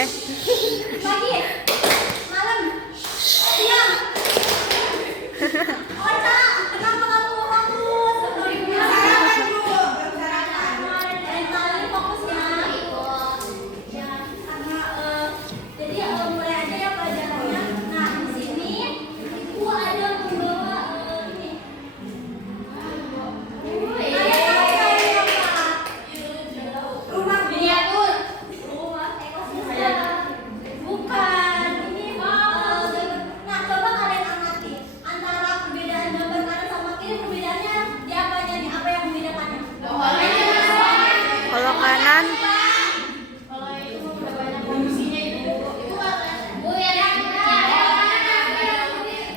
Pagi, malam, siang. Oca, kenapa kamu fokus? Sarapan dulu, sarapan. Lain kali fokus ya. Ya, karena jadi mulai aja ya pelajarannya. Nah, di sini ibu ada membawa ini. Rumah miniatur. Rumah ekosistem. Bukan. Ini nah, coba kalian amati antara perbedaan gambar kanan sama kiri, perbedaannya di apanya nih? Apa yang membedakannya? Kalau kanan Kalau itu udah banyak polusinya itu Bu ya.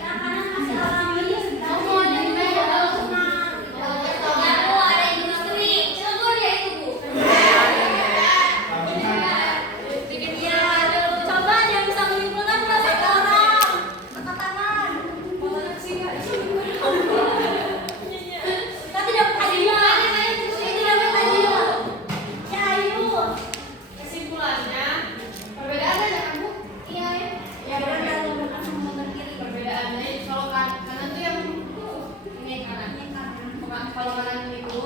Kanan masih alami, kamu ada di meja lingkungan. Ya Bu, ada industri. Subur ya itu Bu. Ya, coba yang bisa menyimpulkan berapa orang? Angkat tangan. Nanti dapat hadiah. Ini dapat hadiah. Ya, ayo. Kesimpulannya, perbedaan banyak kan Bu? Iya, ya benar gambar kanan sama gambar kiri. Perbedaannya kalau kanan tuh yang ini kanan. Kalau kanan itu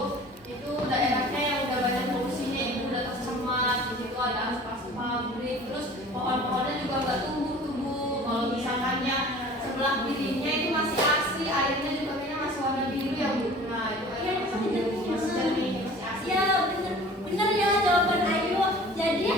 daerahnya yang udah banyak polusinya, itu udah tercemar, di situ ada aspal, burik, terus pohon-pohonnya juga nggak tumbuh. Kalau misalkannya sebelah kirinya itu masih asli, airnya juga kayaknya masih warna biru ya Bu. Nah itu Iya, airnya masih jernih. masih jernih, masih asli. Ya, benar ya jawaban Ayu. Jadi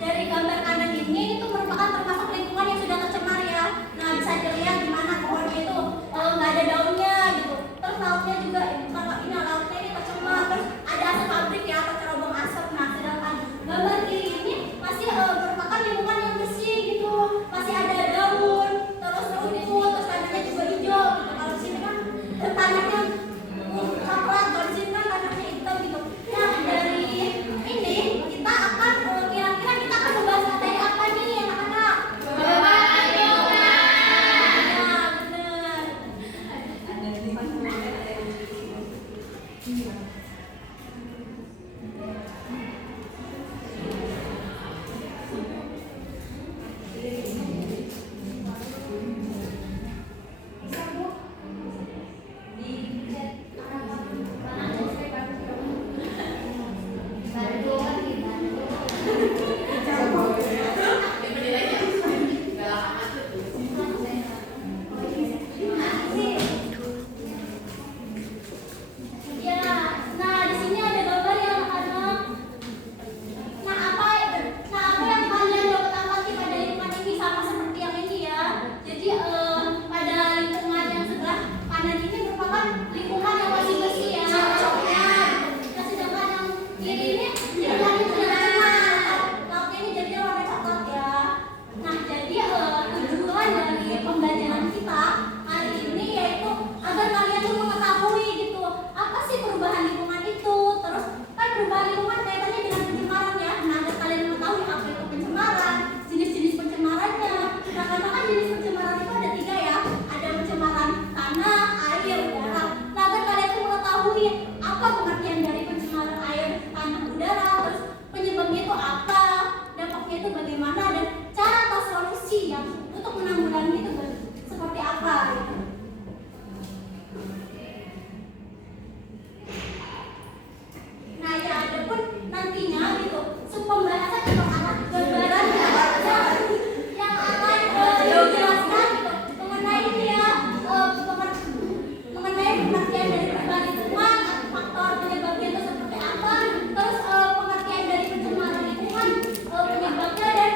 dari gambar kanan ini itu merupakan termasuk lingkungan yang sudah tercemar ya. Nah, bisa dilihat di mana pohonnya itu nggak ada daunnya gitu. Terus lautnya juga ini lautnya ini tercemar. Terus ada asap pabrik ya atau cerobong asap. Nah, sedangkan gambar kiri ini masih merupakan lingkungan yang bersih gitu. Masih ada daun, terus rumput, terus tanahnya juga hijau gitu. Kalau di sini kan tanahnya coklat, kalau di sini kan tanahnya hitam gitu. Nah, dari ini kita akan kira-kira kita akan membahas materi apa nih anak-anak? Ya, benar. Bisa Bu? Dicet kanan dan saya bantu. Bantu kan dibantu. Ya, nah di sini ada gambar yang anak-anak. Nah apa yang kalian dapat amati pada lingkungan ini sama seperti yang ini ya. Jadi pada lingkungan yang sebelah kanan ini merupakan lingkungan yang masih bersih ya. Nah sedangkan yang kiri ini lingkungan yang sudah tercemar. Lautnya ini jadi warna coklat ya. Nah jadi tujuan dari pembelajaran kita hari ini yaitu agar kalian tuh mengetahui gitu apa sih perubahan lingkungan itu. Terus kan perubahan lingkungan kaitannya dengan pencemaran ya. Nah agar kalian mengetahui apa itu pencemaran, jenis-jenis pencemarannya. Nah karena kan jenis pencemaran itu ada 3 ya. Ada pencemaran tanah, air, udara. Nah agar kalian tuh mengetahui apa pengertian dari pencemaran air, tanah, udara. Terus penyebabnya itu apa, dampaknya itu bagaimana, dan cara atau solusi yang untuk menanggulangi itu seperti apa gitu. Nah ya ada pun nantinya gitu pembahasan atau anak gambaran yang akan dijelaskan gitu mengenai ini ya mengenai pengertian dari perubahan lingkungan, faktor penyebabnya itu seperti apa, terus pengertian dari pencemaran lingkungan, penyebabnya dan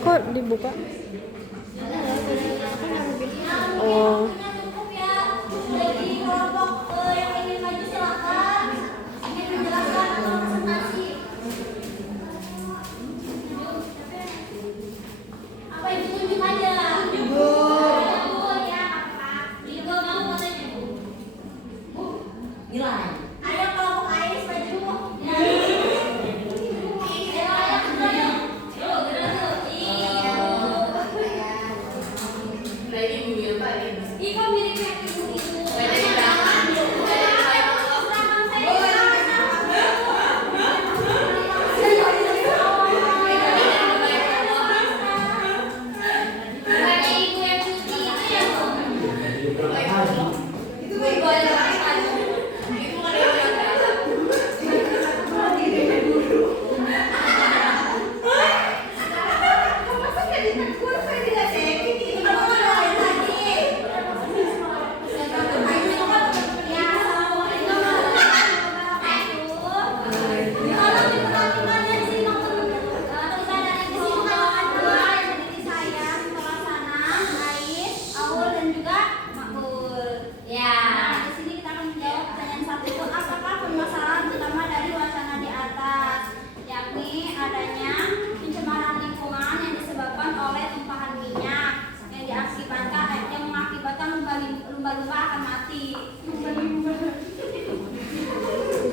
Kok dibuka? Oh. Cukup ya. Jadi kelompok yang ingin maju silakan. Ingin menjelaskan atau presentasi. Apa ibu tunjuk aja? Ibu. Ya, Pak. Ibu mau fotonya, Bu. Bu, nilai. Ayo kelompok Ais maju. Ya. Ayo, ayo. Yuk, gerak tuh. Iya. Nah ini Bu ya Pak ini. Ih, kok miripnya ibu-ibu? adanya pencemaran lingkungan yang disebabkan oleh tumpahan minyak yang mengakibatkan lumba-lumba akan mati.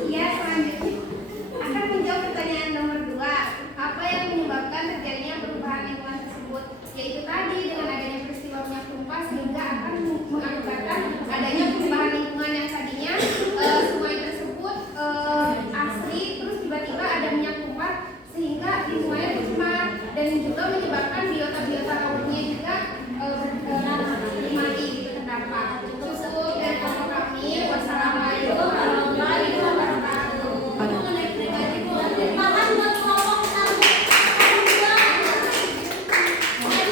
Iya, selanjutnya akan menjawab pertanyaan nomor 2. Apa yang menyebabkan terjadinya perubahan lingkungan tersebut? Yaitu tadi dengan adanya peristiwa minyak tumpah sehingga akan mengakibatkan adanya perubahan lingkungan yang tadinya sungai tersebut asli, terus tiba-tiba ada minyak tumpah sehingga lingkungannya tercemar dan juga menyebabkan biota-biota lautnya juga mati gitu terdampak. Cukup dari kelompok kami. Wassalamualaikum warahmatullahi wabarakatuh. Makan buat kelompok tadi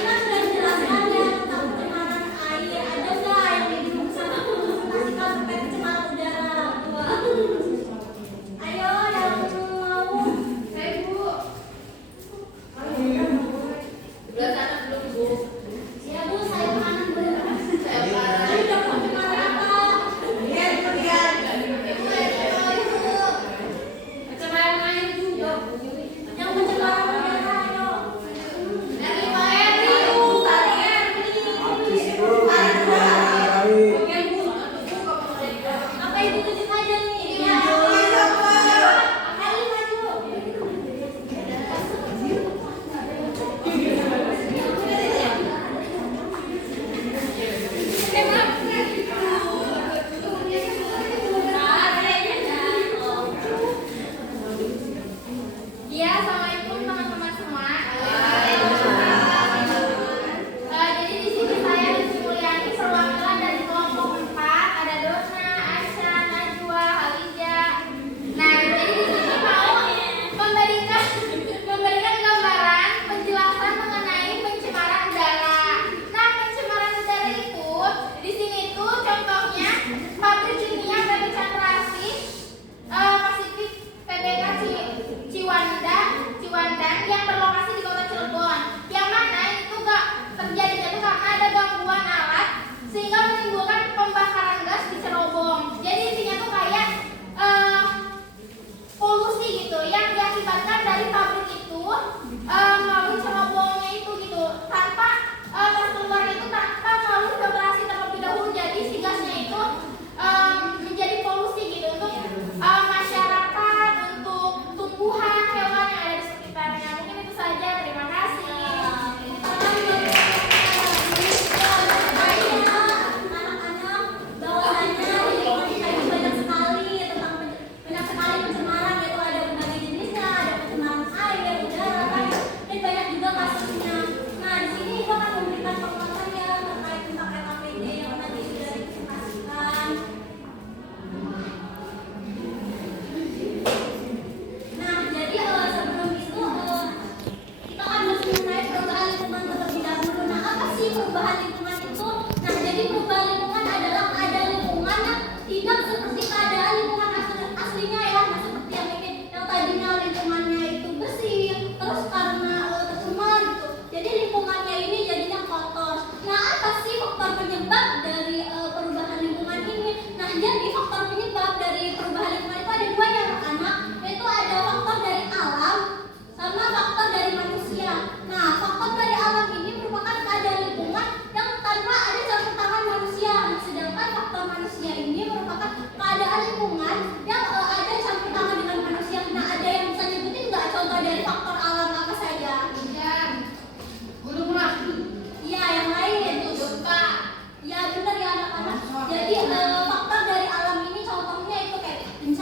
kan sudah dijelaskan ya tentang pencemaran air. Ada nggak yang ingin bersama presentasikan terkait pencemaran udara? Ayo yang mau. Saya Bu. Sebelah sana belum Bu. Ya Bu, saya kanan Bu. Saya kanan. Tadi udah pencemaran apa? Pencemaran air juga. Yang pencemaran udara, ayo. Dari Pak Eri. Apa ibu tunjuk aja nih? Iya. Kali maju. Iya, assalamualaikum teman-teman semua. Jadi di sini saya Sri Mulyani perwakilan dari kelompok 4 ada Dona, Aisyah, Najwa, Halija,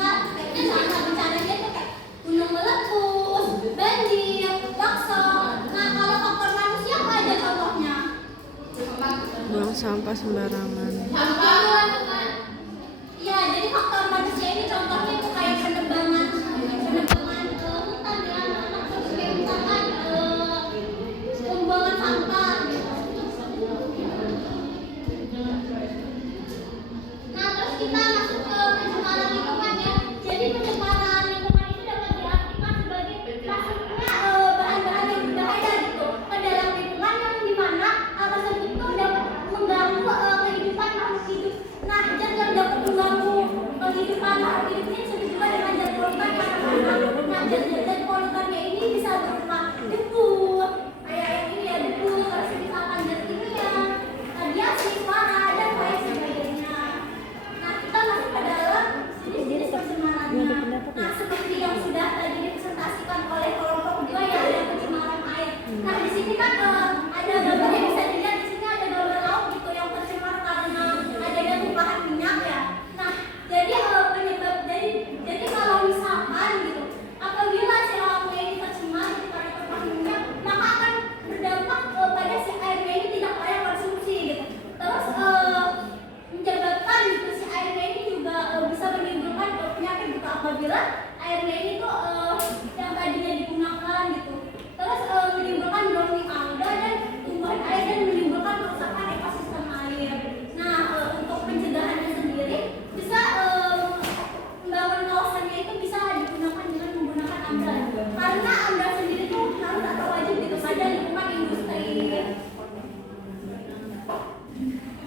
bisa kayaknya sama bencananya tuh kayak gunung meletus, banjir, longsor. Nah kalau faktor manusia apa aja contohnya? Buang sampah sembarangan. Ya, jadi faktor manusia ini contohnya itu kayak penebangan hutan ya, kayak misalkan pembuangan sampah gitu. Nah, terus kita masuk ke pencemaran lingkungan ya. Jadi pencemaran lingkungan itu dapat diartikan sebagai masuknya bahan-bahan yang berbahaya gitu ke dalam lingkungan yang dimana hal tersebut itu dapat mengganggu kehidupan makhluk hidup. Nah, zat yang dapat mengganggu kehidupan makhluk hidup ini disebut juga dengan zat polutan yang mana. Nah, zat polutannya ini bisa berupa debu, kayak yang ini ya debu, terus misalkan zat kimia, radiasi, suara, dan lain sebagainya. Nah, kita masuk ke dalam jenis-jenis pencemarannya. Nah, seperti yang sudah tadi dipresentasikan oleh kelompok 2 ya, ada pencemaran air. Nah, di sini kan ada gambar yang bisa dilihat. Di sini ada gambar laut gitu yang tercemar karena adanya tumpahan minyak ya. Nah, jadi penyebab jadi kalau misalkan gitu, apabila si lautnya ini tercemar gitu karena tumpahan minyak, maka akan berdampak pada si airnya ini tidak layak konsumsi gitu. Terus menyebabkan gitu si airnya ini juga bisa menimbulkan penyakit gitu apabila airnya ini tuh yang tadinya digunakan gitu. Terus menimbulkan drowning alga dan tumbuhan air dan menimbulkan kerusakan ekosistem air. Nah, untuk pencegahannya sendiri bisa membangun kawasannya itu bisa digunakan dengan menggunakan AMDAL. Karena AMDAL sendiri tuh harus atau wajib gitu pada lingkungan industri.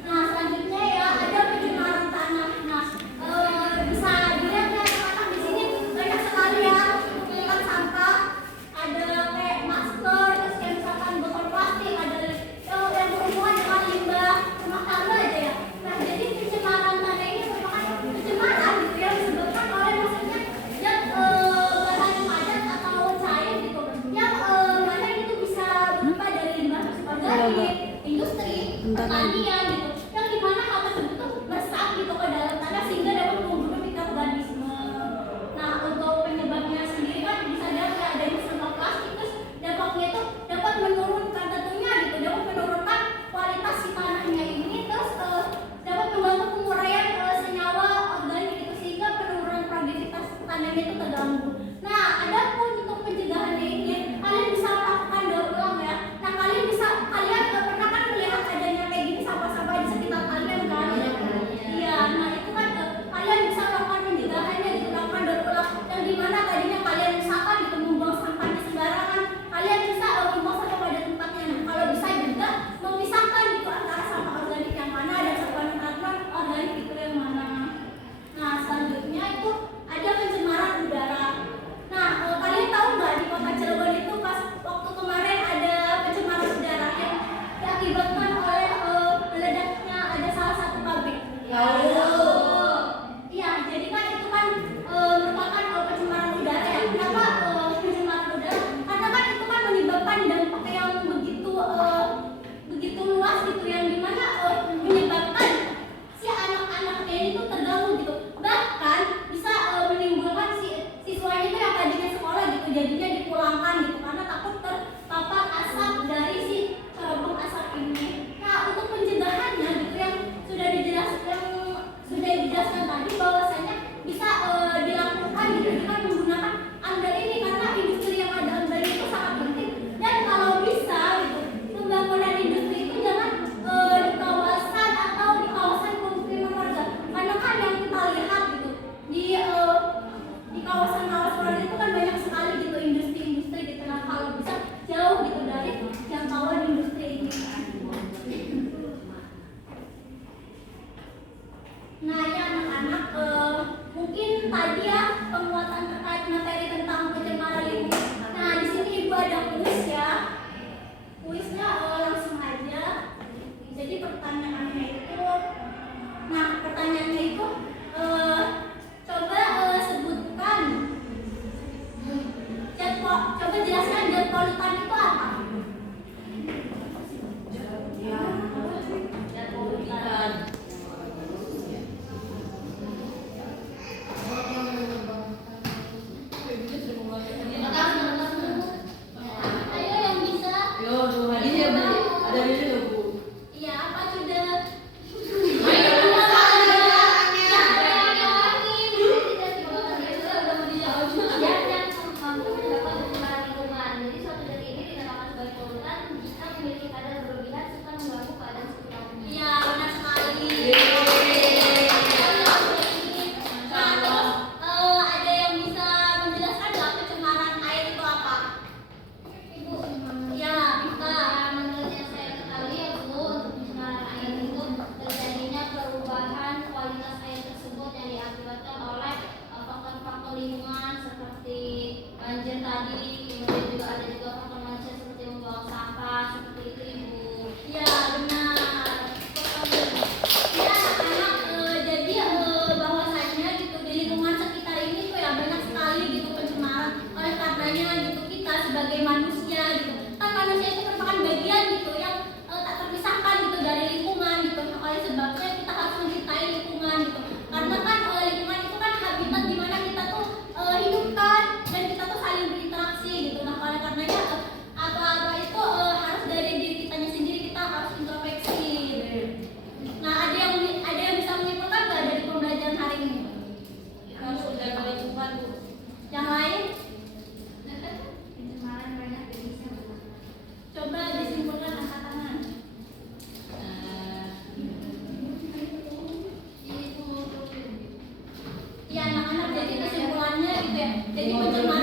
Nah, selanjutnya ya ada pencemaran tanah. Nah, bisa dilihat ya teman-teman di sini banyak sekali ya tumpukan sampah. Ada kayak masker, terus kayak misalkan botol plastik, ada yang berhubungan dengan limbah rumah tangga aja ya. Nah, jadi pencemaran tanah ini merupakan pencemaran gitu yang disebabkan oleh maksudnya zat bahan padat atau cair gitu yang mana itu bisa berupa dari limbah organik, industri, pertanian gitu, yang dimana hal tersebut tuh meresap gitu ke dalam tanah sehingga dapat membunuh mikroorganisme. Nah, untuk penyebabnya sendiri kan bisa dilihat ya adanya sampah plastik, terus dampaknya itu dapat menurunkan tentunya gitu, dapat menurunkan kualitas si tanahnya ini, terus dapat membantu penguraian senyawa organik gitu sehingga penurunan produktivitas tanahnya itu terganggu. Nah, adapun untuk pencegahannya ini kalian bisa melakukan daur ulang ya. Nah, kalian pernah kan melihat adanya kayak gini sampah-sampah di sekitar kalian kan? Iya, nah itu kan kalian bisa melakukan pencegahannya gitu, melakukan daur ulang yang dimana tadinya kalian misalkan gitu membuang sampahnya sembarangan, kalian bisa membuang sampah pada tempatnya. Nah, kalau bisa juga memisahkan gitu antara sampah organik yang mana dan sampah non organik itu yang mana. Nah, selanjutnya itu ada pencemaran udara. Nah, kalian tahu nggak di kota Cilegon itu pas waktu kemarin ada pencemaran udara yang diakibatkan oleh meledaknya ada salah satu pabrik. Iya, jadi kan itu kan merupakan pencemaran udara ya. Kenapa pencemaran udara? Karena kan itu kan menyebabkan dampak yang begitu luas gitu, yang dimana menyebabkan si anak-anaknya ini tuh terganggu gitu. Bahkan bisa menimbulkan si siswanya itu yang tadinya sekolah gitu jadinya dipulangkan gitu karena takut terpapar asap dari si cerobong asap ini. Nah, untuk pencegahannya gitu yang sudah dijelaskan tadi bahwasanya bisa dilakukan gitu dengan menggunakan AMDAL ini karena industri yang ada AMDAL itu sangat penting. Dan kalau bisa gitu pembangunan industri itu jangan di kawasan atau di kawasan pemukiman warga, karena kan yang kita lihat gitu di kawasan-kawasan warga itu kan banyak sekali gitu industri-industri gitu. Nah, kalau bisa jauh gitu dari jangkauan industri ini kan. Nah, ya anak-anak mungkin tadi ya penguatan terkait materi tentang pencemaran lingkungan. Nah, di sini Ibu ada kuis ya. Kuisnya langsung aja. Jadi pertanyaannya itu coba sebutkan coba jelaskan zat polutan itu apa? Zat polutan banjir tadi, kemudian juga ada juga faktor manusia seperti membuang sampah seperti itu Ibu. Ya benar. Ya anak-anak jadi bahwasanya gitu di lingkungan sekitar ini tuh ya banyak sekali gitu pencemaran. Oleh karenanya gitu kita sebagai manusia gitu kan manusia itu merupakan bagian gitu yang tak terpisahkan gitu dari lingkungan gitu. Oleh sebabnya kita harus mencintai lingkungan gitu. Karena kan lingkungan itu kan habitat di mana kita tuh hidup kan dan kita tuh saling berinteraksi gitu. Nah oleh karenanya apa-apa itu harus dari diri kitanya sendiri, kita harus introspeksi. Nah ada yang bisa menyimpulkan nggak dari pembelajaran hari ini? Kita harus menjaga lingkungan Bu. Yang lain? Pencemaran banyak dan bisa Coba disimpulkan angkat tangan. Ya anak-anak jadi kesimpulannya gitu ya. Jadi pencemaran